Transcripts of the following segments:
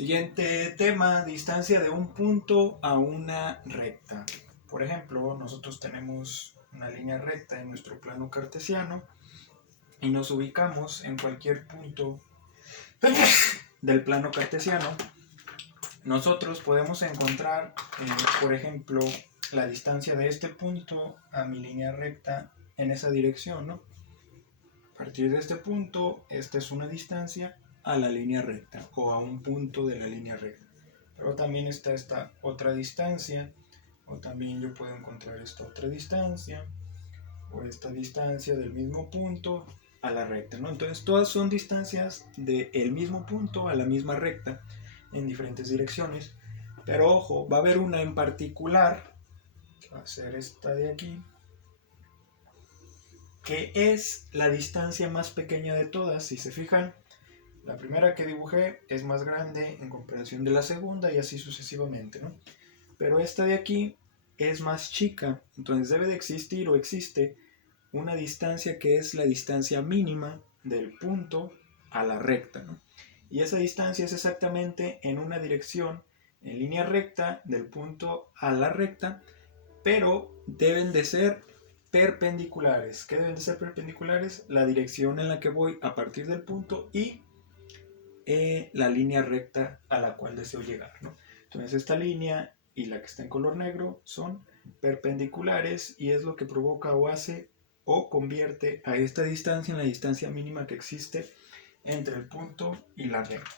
Siguiente tema, distancia de un punto a una recta. Por ejemplo, nosotros tenemos una línea recta en nuestro plano cartesiano y nos ubicamos en cualquier punto del plano cartesiano. Nosotros podemos encontrar, por ejemplo, la distancia de este punto a mi línea recta en esa dirección, ¿no? A partir de este punto, esta es una distancia a la línea recta o a un punto de la línea recta. Pero también está esta otra distancia, o también yo puedo encontrar esta otra distancia, o esta distancia del mismo punto a la recta, ¿no? Entonces todas son distancias del mismo punto a la misma recta en diferentes direcciones. Pero ojo, va a haber una en particular, que va a ser esta de aquí, que es la distancia más pequeña de todas. Si se fijan, la primera que dibujé es más grande en comparación de la segunda y así sucesivamente, ¿no? Pero esta de aquí es más chica, entonces debe de existir o existe una distancia que es la distancia mínima del punto a la recta, ¿no? Y esa distancia es exactamente en una dirección en línea recta del punto a la recta, pero deben de ser perpendiculares. ¿Qué deben de ser perpendiculares? La dirección en la que voy a partir del punto y la línea recta a la cual deseo llegar, ¿no? Entonces esta línea y la que está en color negro son perpendiculares y es lo que provoca o hace o convierte a esta distancia en la distancia mínima que existe entre el punto y la recta.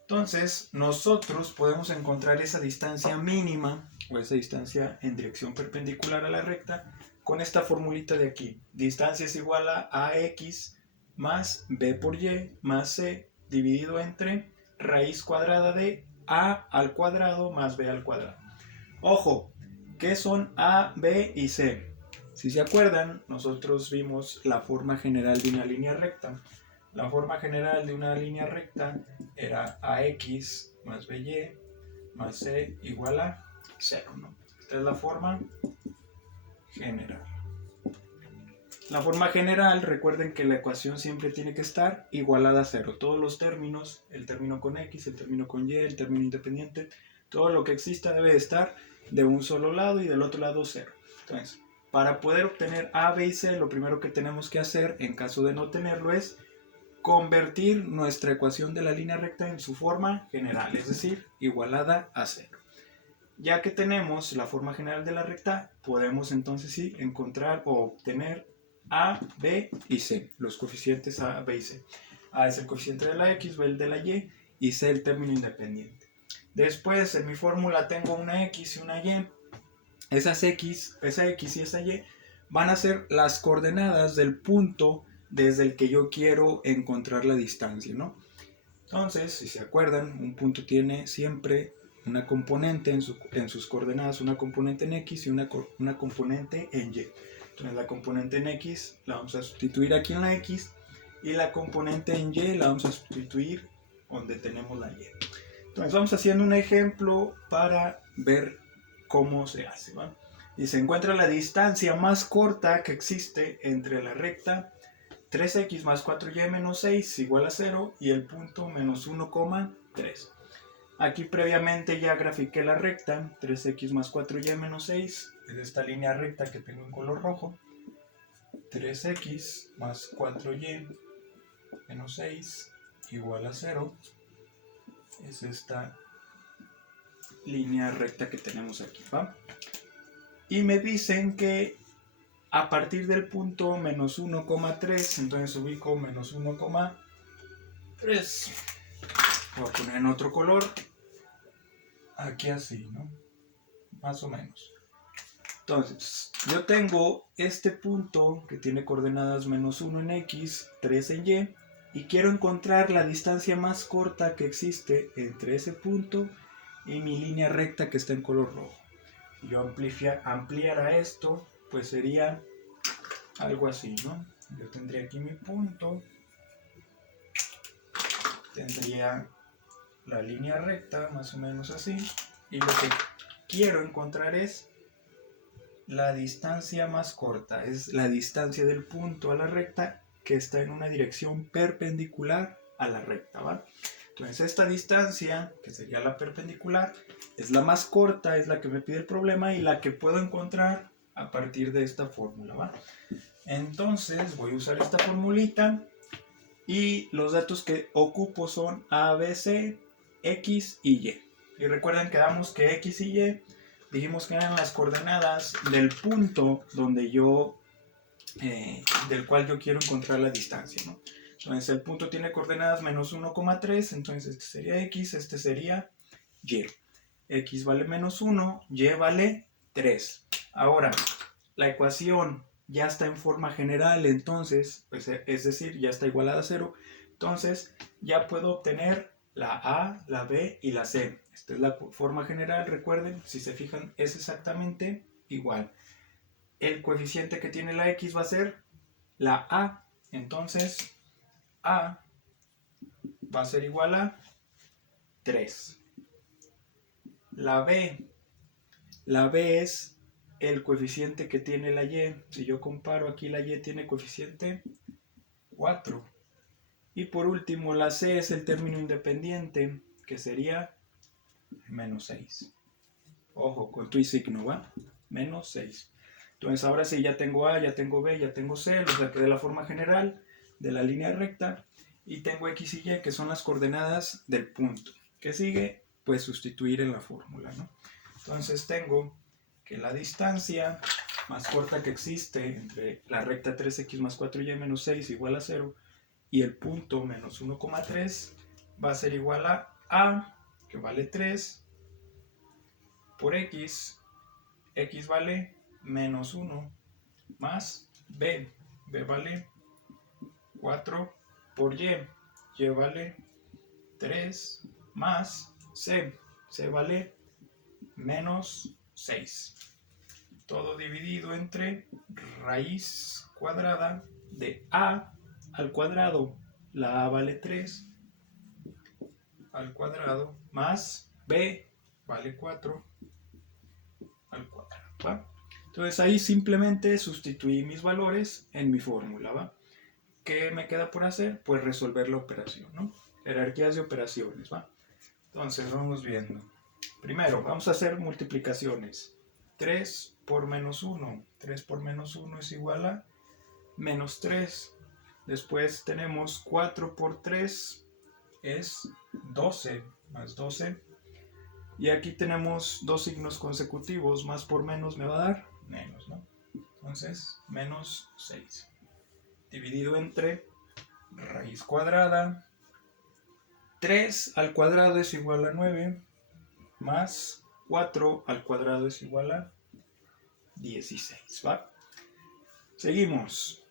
Entonces nosotros podemos encontrar esa distancia mínima o esa distancia en dirección perpendicular a la recta con esta formulita de aquí. Distancia es igual a ax más b por y más c dividido entre raíz cuadrada de a al cuadrado más b al cuadrado. Ojo, ¿qué son a, b y c? Si se acuerdan, nosotros vimos la forma general de una línea recta. La forma general de una línea recta era ax más by más c igual a 0, ¿no? Esta es la forma general. La forma general, recuerden que la ecuación siempre tiene que estar igualada a 0. Todos los términos, el término con x, el término con y, el término independiente, todo lo que exista debe estar de un solo lado y del otro lado 0. Entonces, para poder obtener a, b y c, lo primero que tenemos que hacer, en caso de no tenerlo, es convertir nuestra ecuación de la línea recta en su forma general, es decir, igualada a 0. Ya que tenemos la forma general de la recta, podemos entonces sí encontrar o obtener a, b y c, los coeficientes a, b y c. A es el coeficiente de la x, b el de la y c el término independiente. Después en mi fórmula tengo una x y una y. Esa x y esa y van a ser las coordenadas del punto desde el que yo quiero encontrar la distancia, ¿no? Entonces, si se acuerdan, un punto tiene siempre una componente en sus coordenadas, una componente en x y una componente en y. Entonces la componente en x la vamos a sustituir aquí en la x y la componente en y la vamos a sustituir donde tenemos la y. Entonces vamos haciendo un ejemplo para ver cómo se hace, ¿va? Y se encuentra la distancia más corta que existe entre la recta 3x más 4y menos 6 igual a 0 y el punto menos 1,3. Aquí previamente ya grafiqué la recta 3x más 4y menos 6, es esta línea recta que tengo en color rojo. 3x más 4y menos 6 igual a 0, es esta línea recta que tenemos aquí, ¿va? Y me dicen que a partir del punto menos 1,3, entonces ubico menos 1,3. Voy a poner en otro color. Aquí así, ¿no? Más o menos. Entonces, yo tengo este punto que tiene coordenadas menos 1 en x, 3 en y quiero encontrar la distancia más corta que existe entre ese punto y mi línea recta que está en color rojo. Si yo ampliara esto, pues sería algo así, ¿no? Yo tendría aquí mi punto, tendría la línea recta más o menos así, y lo que quiero encontrar es la distancia más corta, es la distancia del punto a la recta que está en una dirección perpendicular a la recta, ¿va? Entonces esta distancia, que sería la perpendicular, es la más corta, es la que me pide el problema y la que puedo encontrar a partir de esta fórmula, ¿va? Entonces voy a usar esta formulita y los datos que ocupo son A, B, C, X y Y. Y recuerden que damos que X y Y dijimos que eran las coordenadas del punto donde del cual yo quiero encontrar la distancia, ¿no? Entonces el punto tiene coordenadas menos 1,3, entonces este sería X, este sería Y. X vale menos 1, Y vale 3. Ahora, la ecuación ya está en forma general, entonces, pues, es decir, ya está igualada a 0. Entonces, ya puedo obtener la A, la B y la C. Esta es la forma general, recuerden, si se fijan, es exactamente igual. El coeficiente que tiene la X va a ser la A. Entonces, A va a ser igual a 3. La B es el coeficiente que tiene la Y. Si yo comparo aquí, la Y tiene coeficiente 4. Y por último, la C es el término independiente, que sería menos 6. Ojo, con tu y signo, ¿va? Menos 6. Entonces ahora sí, ya tengo A, ya tengo B, ya tengo C, los saqué de la forma general de la línea recta. Y tengo X y Y, que son las coordenadas del punto. ¿Qué sigue? Pues sustituir en la fórmula, ¿no? Entonces tengo que la distancia más corta que existe entre la recta 3x más 4y menos 6 igual a 0 y el punto menos 1,3 va a ser igual a, que vale 3, por x, x vale menos 1, más b, b vale 4 por y vale 3, más c, c vale menos 6. Todo dividido entre raíz cuadrada de a al cuadrado. La a vale 3 al cuadrado más b vale 4 al cuadrado, ¿va? Entonces ahí simplemente sustituí mis valores en mi fórmula, ¿va? ¿Qué me queda por hacer? Pues resolver la operación, ¿no? Jerarquías de operaciones, ¿va? Entonces vamos viendo. Primero vamos a hacer multiplicaciones. 3 por menos 1. 3 por menos 1 es igual a menos 3. Después tenemos 4 por 3 es 12, más 12. Y aquí tenemos dos signos consecutivos, más por menos me va a dar menos, ¿no? Entonces, menos 6. Dividido entre raíz cuadrada. 3 al cuadrado es igual a 9, más 4 al cuadrado es igual a 16, ¿va? Seguimos.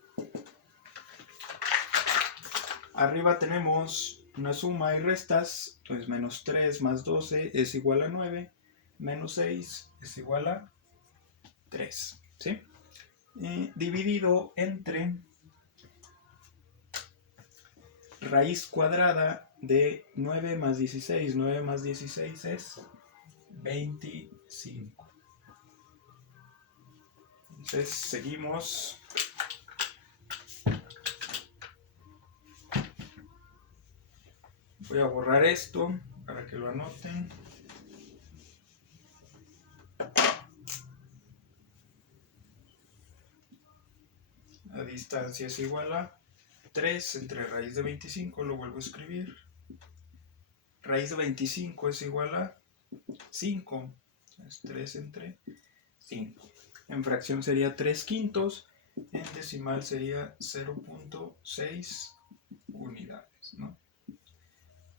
Arriba tenemos una suma y restas, entonces menos 3 más 12 es igual a 9, menos 6 es igual a 3, ¿sí? Dividido entre raíz cuadrada de 9 más 16, 9 más 16 es 25. Entonces seguimos. Voy a borrar esto para que lo anoten. La distancia es igual a 3 entre raíz de 25, lo vuelvo a escribir. Raíz de 25 es igual a 5. Es 3 entre 5. En fracción sería 3/5. En decimal sería 0.6 unidades, ¿no?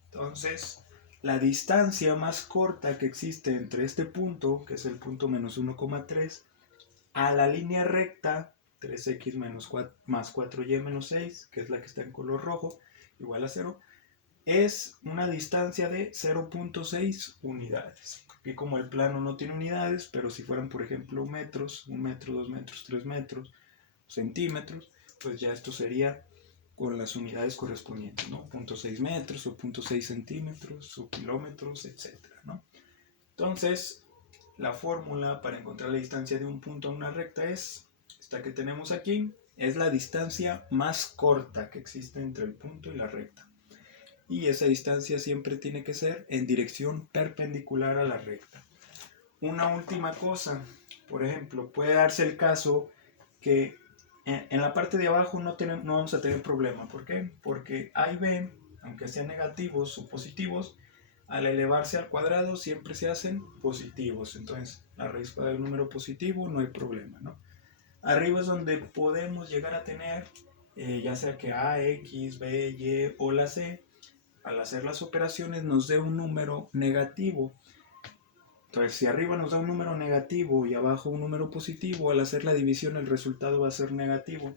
Entonces, la distancia más corta que existe entre este punto, que es el punto menos 1,3, a la línea recta 3x más 4y menos 6, que es la que está en color rojo, igual a 0, es una distancia de 0.6 unidades. Aquí como el plano no tiene unidades, pero si fueran por ejemplo metros, 1 metro, 2 metros, 3 metros, centímetros, pues ya esto sería con las unidades correspondientes, ¿no? 0.6 metros o 0.6 centímetros o kilómetros, etcétera, ¿no? Entonces, la fórmula para encontrar la distancia de un punto a una recta es esta que tenemos aquí. Es la distancia más corta que existe entre el punto y la recta. y esa distancia siempre tiene que ser en dirección perpendicular a la recta. Una última cosa, por ejemplo, puede darse el caso que en la parte de abajo no vamos a tener problema. ¿Por qué? Porque A y B, aunque sean negativos o positivos, al elevarse al cuadrado siempre se hacen positivos. Entonces, la raíz cuadrada del número positivo no hay problema, ¿no? Arriba es donde podemos llegar a tener, ya sea que A, X, B, Y o la C, al hacer las operaciones nos dé un número negativo. Entonces, si arriba nos da un número negativo y abajo un número positivo, al hacer la división el resultado va a ser negativo.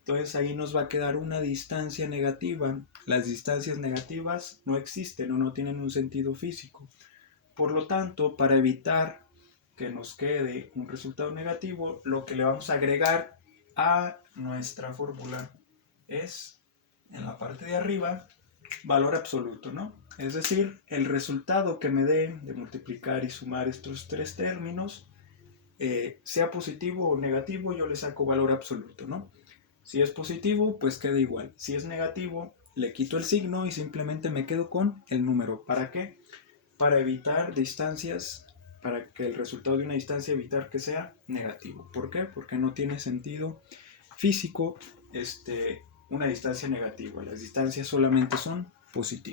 Entonces ahí nos va a quedar una distancia negativa. Las distancias negativas no existen o no tienen un sentido físico. Por lo tanto, para evitar que nos quede un resultado negativo, lo que le vamos a agregar a nuestra fórmula es, en la parte de arriba, valor absoluto, ¿no? Es decir, el resultado que me dé de multiplicar y sumar estos tres términos, sea positivo o negativo, yo le saco valor absoluto, ¿no? Si es positivo, pues queda igual. Si es negativo, le quito el signo y simplemente me quedo con el número. ¿Para qué? Para evitar distancias, para que el resultado de una distancia evitar que sea negativo. ¿Por qué? Porque no tiene sentido físico una distancia negativa. Las distancias solamente son positivas.